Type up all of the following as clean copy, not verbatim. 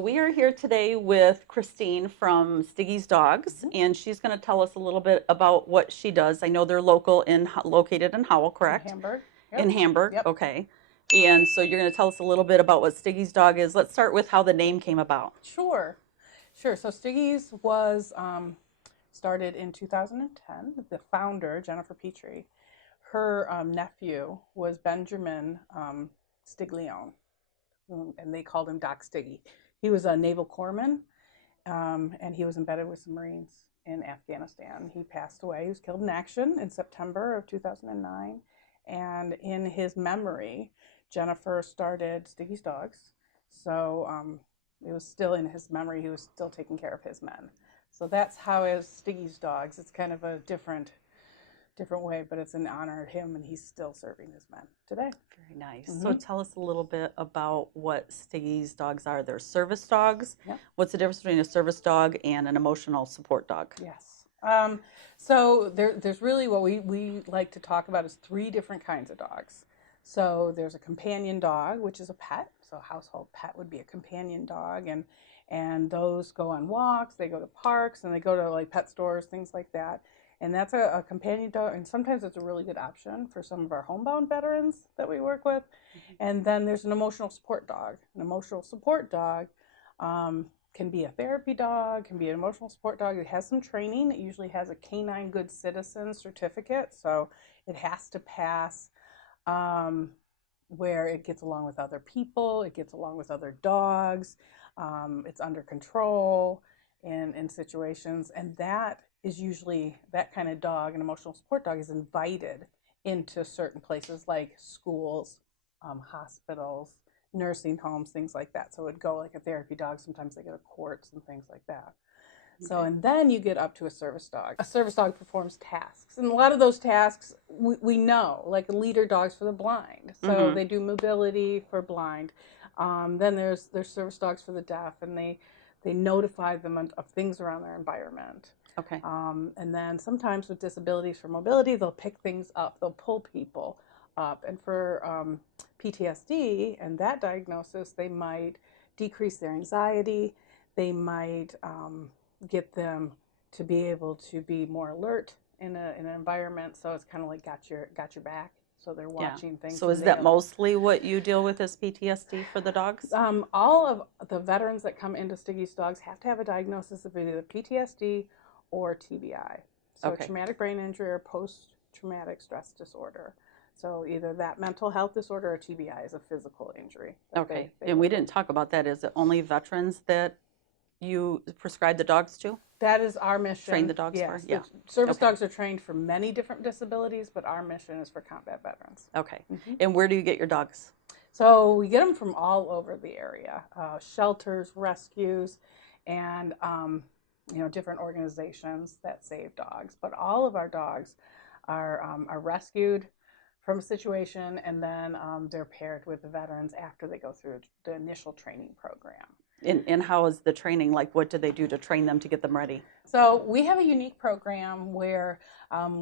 we are here today with Christine from Stiggy's Dogs, and she's going to tell us a little bit about what she does. I know they're located in Howell, In correct? Hamburg. In Yep. Hamburg, Yep. okay. And so you're going to tell us a little bit about what Stiggy's Dog is. Let's start with how the name came about. Sure. Sure. So Stiggy's was started in 2010. The founder, Jennifer Petrie, her nephew was Benjamin Stiglione, and they called him Doc Stiggy. He was a naval corpsman, and he was embedded with some Marines in Afghanistan. He passed away. He was killed in action in September of 2009. And in his memory, Jennifer started Stiggy's Dogs. So it was still in his memory. He was still taking care of his men. So that's how it is Stiggy's Dogs. It's kind of a different way, but it's in honor of him, and he's still serving his men today. Very nice. Mm-hmm. So tell us a little bit about what Stiggy's Dogs are. They're service dogs. Yep. What's the difference between a service dog and an emotional support dog? Yes. So there's really what we like to talk about is three different kinds of dogs. So there's a companion dog, which is a pet. So a household pet would be a companion dog, and those go on walks, they go to parks, and they go to like pet stores, things like that. And that's a companion dog, and sometimes it's a really good option for some of our homebound veterans that we work with. Mm-hmm. And then there's an emotional support dog. An emotional support dog can be a therapy dog, can be an emotional support dog. It has some training. It usually has a Canine Good Citizen certificate, so it has to pass where it gets along with other people, it gets along with other dogs, it's under control in situations, and that is usually that kind of dog. An emotional support dog is invited into certain places like schools, hospitals, nursing homes, things like that. So it would go like a therapy dog. Sometimes they go to courts and things like that. Okay. So, and then you get up to a service dog. A service dog performs tasks. And a lot of those tasks we know, like leader dogs for the blind. So mm-hmm. they do mobility for blind. Then there's service dogs for the deaf, and they notify them of things around their environment. Okay. And then sometimes with disabilities for mobility, they'll pick things up. They'll pull people up. And for PTSD and that diagnosis, they might decrease their anxiety. They might get them to be able to be more alert in an environment. So it's kind of like got your back. So they're watching things. So is that mostly what you deal with as PTSD for the dogs? All of the veterans that come into Stiggy's Dogs have to have a diagnosis of either PTSD or TBI. So okay. Traumatic brain injury or post-traumatic stress disorder. So either that mental health disorder or TBI is a physical injury. Okay. And we didn't talk about that. Is it only veterans that you prescribe the dogs to? That is our mission. Train the dogs yes. for? Yeah. Service dogs are trained for many different disabilities, but our mission is for combat veterans. Okay. Mm-hmm. And where do you get your dogs? So we get them from all over the area, shelters, rescues, and different organizations that save dogs. But all of our dogs are rescued from a situation, and then they're paired with the veterans after they go through the initial training program. And how is the training? Like, what do they do to train them to get them ready? So we have a unique program where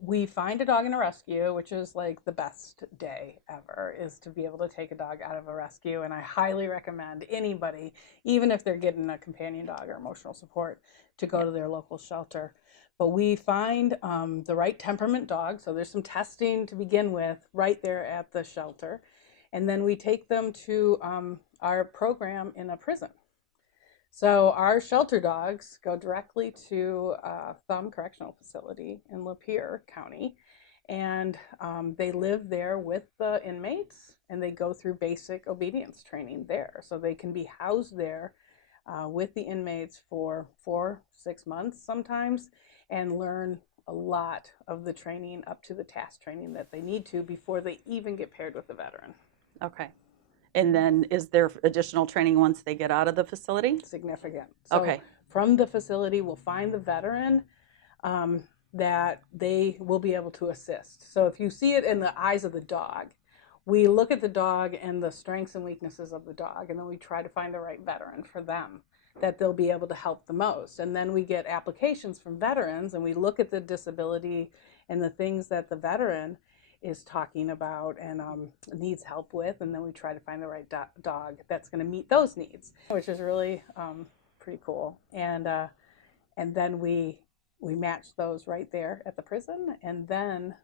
we find a dog in a rescue, which is like the best day ever, is to be able to take a dog out of a rescue. And I highly recommend anybody, even if they're getting a companion dog or emotional support, to go to their local shelter. But we find the right temperament dog. So there's some testing to begin with right there at the shelter. And then we take them to our program in a prison. So our shelter dogs go directly to Thumb Correctional Facility in Lapeer County, and they live there with the inmates, and they go through basic obedience training there. So they can be housed there with the inmates for 4-6 months sometimes, and learn a lot of the training up to the task training that they need to before they even get paired with a veteran. Okay. And then is there additional training once they get out of the facility? Significant. So okay. From the facility, we'll find the veteran that they will be able to assist. So if you see it in the eyes of the dog, we look at the dog and the strengths and weaknesses of the dog, and then we try to find the right veteran for them that they'll be able to help the most. And then we get applications from veterans, and we look at the disability and the things that the veteran is talking about and needs help with, and then we try to find the right dog that's going to meet those needs, which is really pretty cool. And then we match those right there at the prison, and then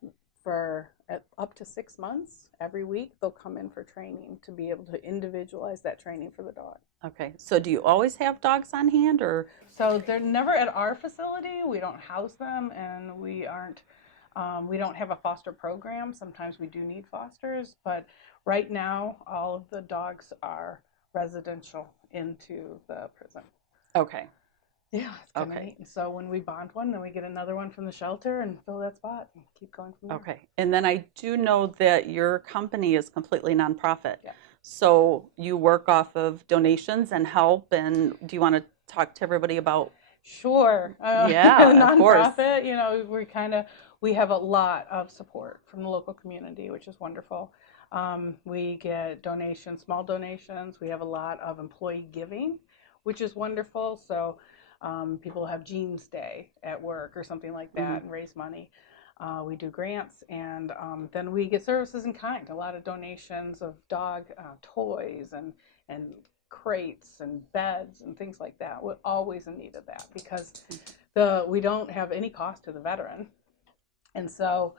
for up to 6 months every week they'll come in for training to be able to individualize that training for the dog. Okay, so do you always have dogs on hand, or? So they're never at our facility. We don't house them, and we don't have a foster program. Sometimes we do need fosters, but right now all of the dogs are residential into the prison. Okay. Yeah, it's kind of Okay. neat. And so when we bond one, then we get another one from the shelter and fill that spot and keep going from there. Okay. And then I do know that your company is completely nonprofit. Yeah. So you work off of donations and help. And do you want to talk to everybody about? Sure. Yeah, of course. Nonprofit, you know, we have a lot of support from the local community, which is wonderful. We get donations, small donations. We have a lot of employee giving, which is wonderful. So people have Jeans Day at work or something like that and raise money. We do grants, and then we get services in kind. A lot of donations of dog toys and crates and beds and things like that. We're always in need of that because we don't have any cost to the veteran, and so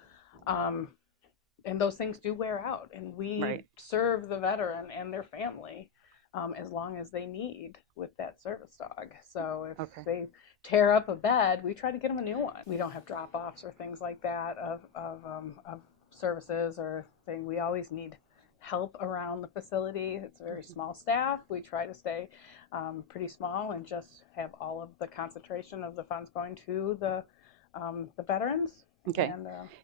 and those things do wear out, and we serve the veteran and their family as long as they need with that service dog. So if they tear up a bed, we try to get them a new one. We don't have drop-offs or things like that of services or thing. We always need help around the facility. It's a very small staff. We try to stay pretty small and just have all of the concentration of the funds going to the veterans. Okay.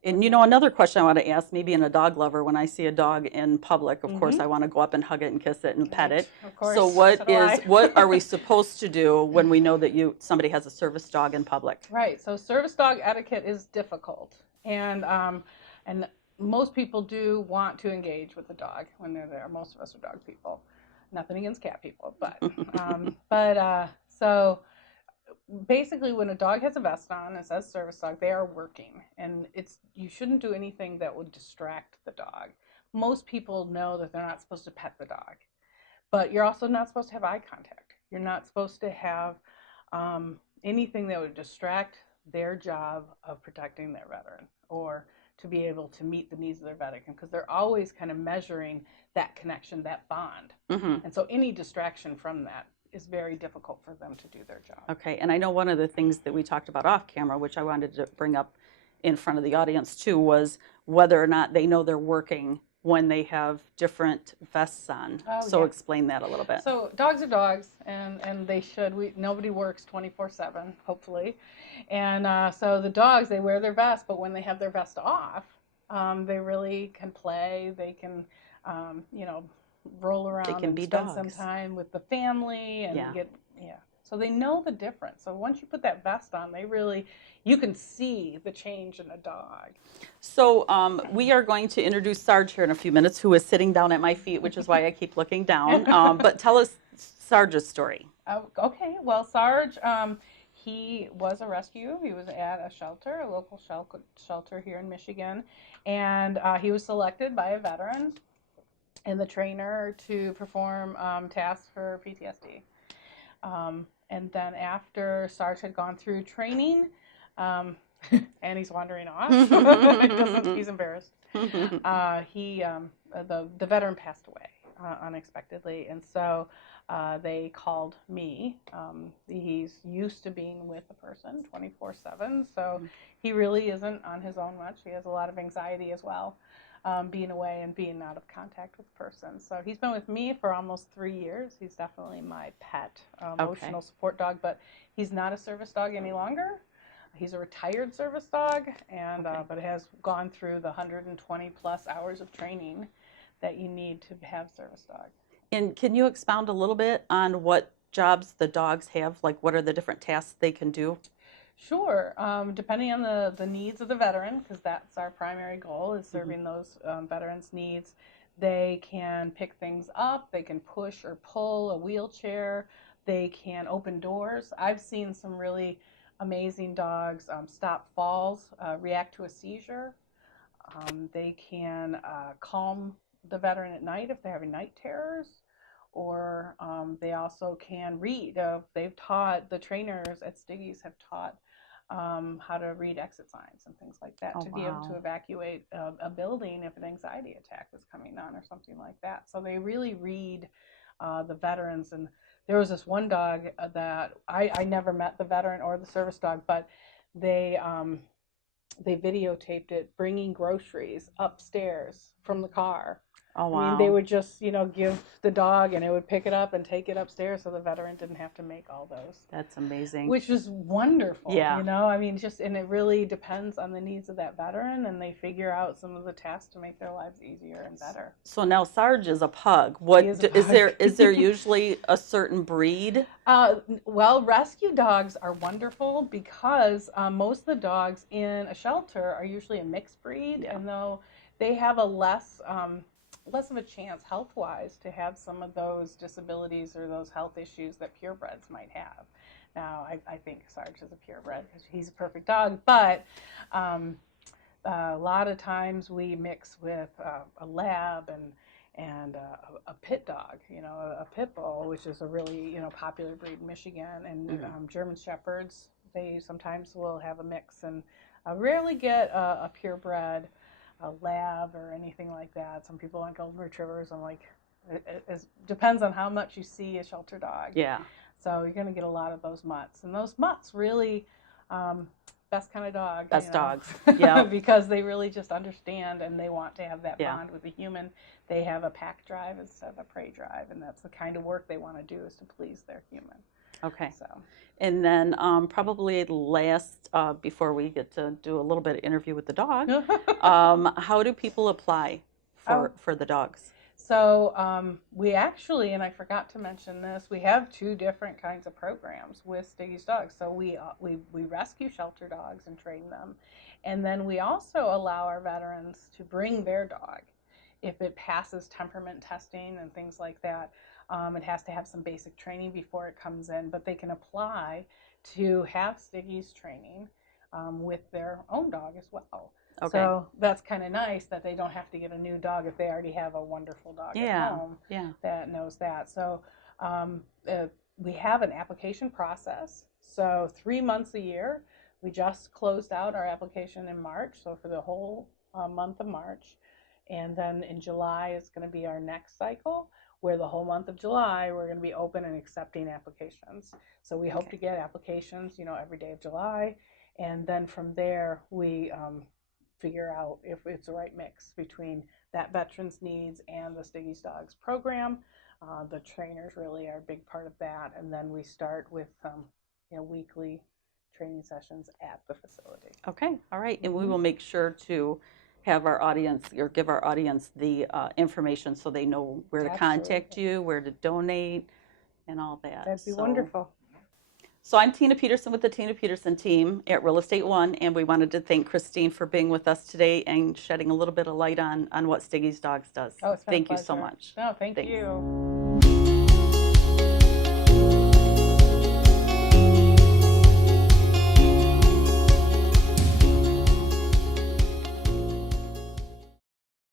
And you know, another question I want to ask, maybe in a dog lover, when I see a dog in public, of course, I want to go up and hug it and kiss it and pet it. Of course. So what are we supposed to do when we know that somebody has a service dog in public? Right. So service dog etiquette is difficult, and most people do want to engage with the dog when they're there. Most of us are dog people. Nothing against cat people, but so basically when a dog has a vest on and says service dog, they are working, and you shouldn't do anything that would distract the dog. Most people know that they're not supposed to pet the dog, but you're also not supposed to have eye contact. You're not supposed to have anything that would distract their job of protecting their veteran or to be able to meet the needs of their veteran, because they're always kind of measuring that connection, that bond. And so any distraction from that is very difficult for them to do their job. Okay, and I know one of the things that we talked about off camera, which I wanted to bring up in front of the audience too, was whether or not they know they're working when they have different vests on. So explain that a little bit. So dogs are dogs, and they should. Nobody works 24/7, hopefully. And so the dogs, they wear their vest, but when they have their vest off, they really can play. They can, roll around and spend some time with the family and so they know the difference. So once you put that vest on, you can see the change in a dog. So we are going to introduce Sarge here in a few minutes, who is sitting down at my feet, which is why I keep looking down. But tell us Sarge's story. Okay, well, Sarge, he was a rescue. He was at a shelter, a local shelter here in Michigan, and he was selected by a veteran and the trainer to perform tasks for PTSD. And then after Sarge had gone through training, and he's wandering off, he's embarrassed. The veteran passed away unexpectedly, and so they called me. He's used to being with a person 24/7, so he really isn't on his own much. He has a lot of anxiety as well. Being away and being out of contact with the person. So he's been with me for almost 3 years. He's definitely my pet emotional support dog, but he's not a service dog any longer. He's a retired service dog, and but has gone through the 120 plus hours of training that you need to have service dog. And can you expound a little bit on what jobs the dogs have? Like, what are the different tasks they can do? Sure. Depending on the needs of the veteran, because that's our primary goal, is serving those veterans' needs. They can pick things up. They can push or pull a wheelchair. They can open doors. I've seen some really amazing dogs stop falls, react to a seizure. They can calm the veteran at night if they're having night terrors, or they also can read. They've taught, the trainers at Stiggy's have taught how to read exit signs and things like that, to be able to evacuate a building if an anxiety attack is coming on or something like that. So they really read the veterans. And there was this one dog that I never met the veteran or the service dog, but they videotaped it bringing groceries upstairs from the car. Oh, wow. I mean, they would just, give the dog and it would pick it up and take it upstairs, so the veteran didn't have to make all those. That's amazing. Which was wonderful. Yeah. I mean, and it really depends on the needs of that veteran, and they figure out some of the tasks to make their lives easier and better. So now Sarge is a pug. What is there usually a certain breed? Well, rescue dogs are wonderful because most of the dogs in a shelter are usually a mixed breed, and though they have a less of a chance health-wise to have some of those disabilities or those health issues that purebreds might have. Now, I think Sarge is a purebred because he's a perfect dog, but a lot of times we mix with a lab and a pit dog, a pit bull, which is a really popular breed in Michigan, and German shepherds. They sometimes will have a mix, and rarely get a purebred, a lab or anything like that. Some people want golden retrievers. I'm like, it depends on how much you see a shelter dog. Yeah. So you're going to get a lot of those mutts, and those mutts really, best kind of dog. Best dogs. Yeah. Because they really just understand and they want to have that bond with the human. They have a pack drive instead of a prey drive, and that's the kind of work they want to do, is to please their human. Okay. So. And then probably last, before we get to do a little bit of interview with the dog, how do people apply for the dogs? So we actually, and I forgot to mention this, we have two different kinds of programs with Stiggy's dogs. So we rescue shelter dogs and train them, and then we also allow our veterans to bring their dog if it passes temperament testing and things like that. It has to have some basic training before it comes in, but they can apply to have Stiggy's training with their own dog as well. Okay. So that's kind of nice that they don't have to get a new dog if they already have a wonderful dog at home that knows that. So we have an application process. So 3 months a year. We just closed out our application in March, so for the whole month of March. And then in July is going to be our next cycle, where the whole month of July we're going to be open and accepting applications. So we hope to get applications, every day of July, and then from there we figure out if it's the right mix between that veteran's needs and the Stiggy's Dogs program. The trainers really are a big part of that, and then we start with weekly training sessions at the facility. Okay, all right, and we will make sure to have our audience, or give our audience the information so they know where to contact you, where to donate, and all that. That'd be wonderful. So I'm Tina Peterson with the Tina Peterson team at Real Estate One, and we wanted to thank Christine for being with us today and shedding a little bit of light on what Stiggy's Dogs does. Oh, it's been thank a you so pleasure. much. No, thank you.